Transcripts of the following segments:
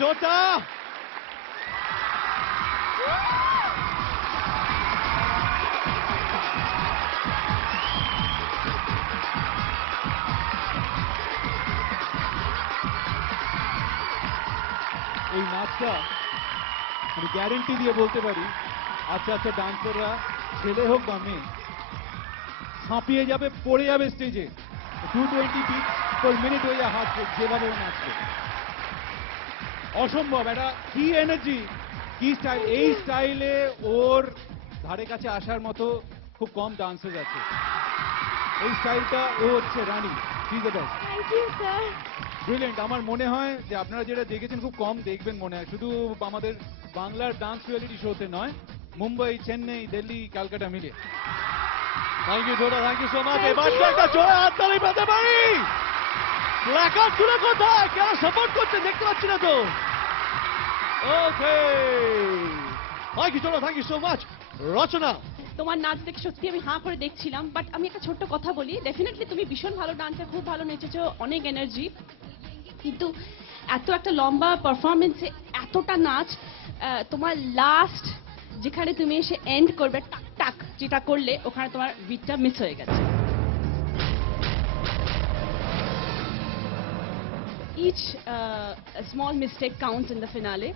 টোটা এই নাচটা আমি গ্যারেন্টি দিয়ে বলতে পারি আচ্ছা আচ্ছা ডান্সাররা ছেলে হোক বা মেয়ে ছাপিয়ে যাবে, পড়ে যাবে স্টেজে। 220 বিট পার মিনিট হয়ে হাত যেভাবে ও নাচছে, অসম্ভব। একটা কি এনার্জি, কি স্টাইল! এই স্টাইলে ওর ধারে কাছে আসার মতো খুব কম ডান্সার আছে। এই স্টাইলটা ও হচ্ছে Rani, he is the best. Thank you sir. Brilliant. আমার মনে হয় যে আপনারা যেটা দেখেছেন খুব কম দেখবেন মনে হয়, শুধু আমাদের বাংলার ডান্স রিয়েলিটি শোতে নয়, মুম্বাই, চেন্নাই, দিল্লি, ক্যালকাটা মিলে। থ্যাংক ইউ টোটা, থ্যাংক ইউ সো মাচ। এবার তো একটা জোরে হাততালি পেতে পারি। প্ল্যাকার্ড তুলে কোথায়? কেন সাপোর্ট করছে দেখতে পাচ্ছি না তো। ওকে, থ্যাংক ইউ টোটা, থ্যাংক ইউ সো মাচ। রচনা, তোমার নাচ দেখে সত্যি আমি হাঁ করে দেখছিলাম, বাট আমি একটা ছোট্ট কথা বলি। ডেফিনেটলি তুমি ভীষণ ভালো ডান্সার, খুব ভালো নেচেছো, অনেক এনার্জি, কিন্তু এত একটা লম্বা পারফরমেন্সে এতটা নাচ, তোমার লাস্ট যেখানে তুমি এসে এন্ড করবে টাক টাক যেটা করলে, ওখানে তোমার বিটটা মিস হয়ে গেছে। Each small mistake counts in the finale.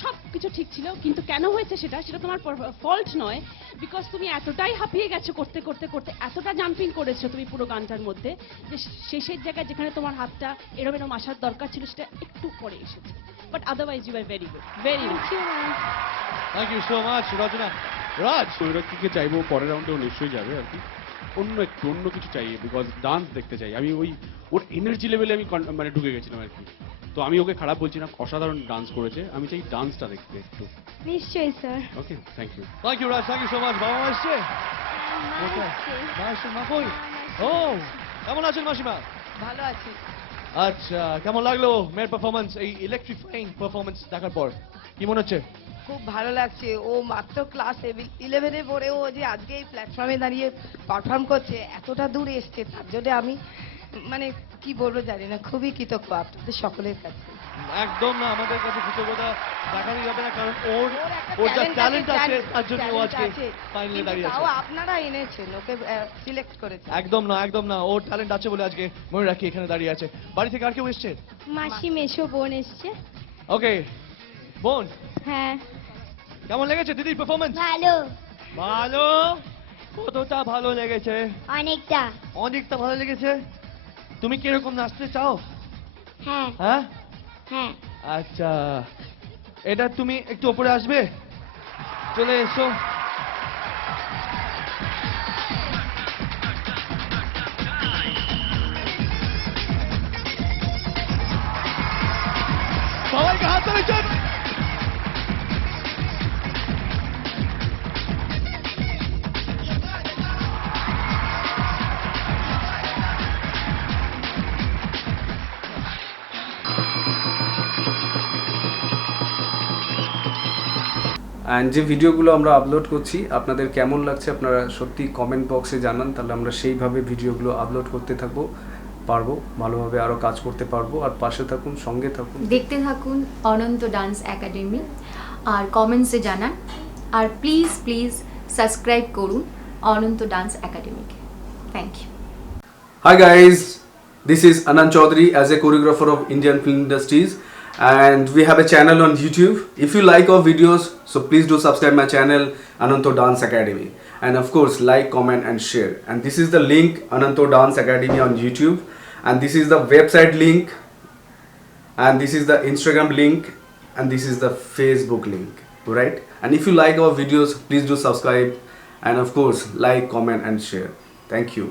সব কিছু ঠিক ছিল, কিন্তু কেন হয়েছে সেটা তোমার ফল্ট নয়, বিকজ তুমি এতটাই হাঁপিয়ে গেছো করতে করতে করতে, এতটা জাম্পিং করেছো তুমি পুরো গানটার মধ্যে, যে শেষের জায়গায় যেখানে তোমার হাতটা এরম এরম আসার দরকার ছিল সেটা একটু পরে এসেছে। But otherwise you are very good, very good. Thank you so much. Rachana, Raj, সৌরক্ষীকে চাইবো পরের রাউন্ডেও নিশ্চয়ই যাবে আর কি, অন্য কিছু চাই, বিকজ ডান্স দেখতে চাই আমি। ওর এনার্জি লেভেলে আমি মানে ঢুকে গেছিলাম আর কি। তো আমি ওকে খারাপ বলছি না, অসাধারণ ডান্স করেছে, আমি চাই ডান্সটা দেখতে একটু। নিশ্চয়ই sir. Okay, thank you. Thank you Raj, thank you so much. বাবা মা এসছে? কোথায়? মা এসছে? মা কই? ও, কেমন আছেন মাসিমা? ভালো আছি। আচ্ছা, কেমন লাগলো মেয়ের পারফরমেন্স, এই ইলেকট্রিফাইং পারফরমেন্স দেখার পর? কি মনে হচ্ছে? খুব ভালো লাগছে। ও মাত্র ক্লাস 11-এ পড়ে ও যে আজকে এই প্ল্যাটফর্মে দাঁড়িয়ে পারফর্ম করছে, এতটা দূর এসছে, তার জন্য আমি মানে কি বলবো জানি না, খুবই কৃতজ্ঞ আপনাদের সকলের কাছে। একদম না, আমাদের কাছে কৃতজ্ঞতা দেখানোই যাবে না, কারণ ওর একটা যা ট্যালেন্ট আছে জানি, তার জন্য ও আজকে talent আছে, ফাইনালে কিন্তু দাঁড়িয়ে তাও আছে। আপনারা এনেছেন, ওকে সিলেক্ট করেছেন। একদম না, একদম না, ওর ট্যালেন্ট আছে বলে আজকে মনে রাখি এখানে দাঁড়িয়ে আছে। বাড়ি থেকে আর কেউ এসছে? মাসি, মেশো, বোন এসছে। ওকে, বোন হ্যাঁ, কেমন লেগেছে দিদির পারফরমেন্স? ভালো, ভালো। কতটা ভালো লেগেছে? অনেকটা। অনেকটা ভালো লেগেছে। তুমি কিরকম নাচতে চাও? হ্যাঁ হ্যাঁ, হ্যাঁ। আচ্ছা, এটা তুমি একটু উপরে আসবে, চলে এসো। সবাইকে হাত ধরে চল। অ্যান্ড যে ভিডিওগুলো আমরা আপলোড করছি আপনাদের কেমন লাগছে আপনারা সত্যি কমেন্ট বক্সে জানান, তাহলে আমরা সেইভাবে ভিডিওগুলো আপলোড করতে পারবো ভালোভাবে, আরও কাজ করতে পারবো। আর পাশে থাকুন, সঙ্গে থাকুন, দেখতে থাকুন অনন্ত ডান্স একাডেমি, আর কমেন্টসে জানান, আর প্লিজ প্লিজ সাবস্ক্রাইব করুন অনন্ত ডান্স একাডেমিকে। Thank you. Hi guys, this is Anand Chaudhary as a choreographer of Indian film industries, and we have a channel on YouTube. If you like our videos, so please do subscribe my channel Ananto Dance Academy, and of course like, comment and share. And this is the link, Ananto Dance Academy on YouTube, and this is the website link, and this is the Instagram link, and this is the Facebook link, right? And if you like our videos, please do subscribe, and of course like, comment and share. Thank you.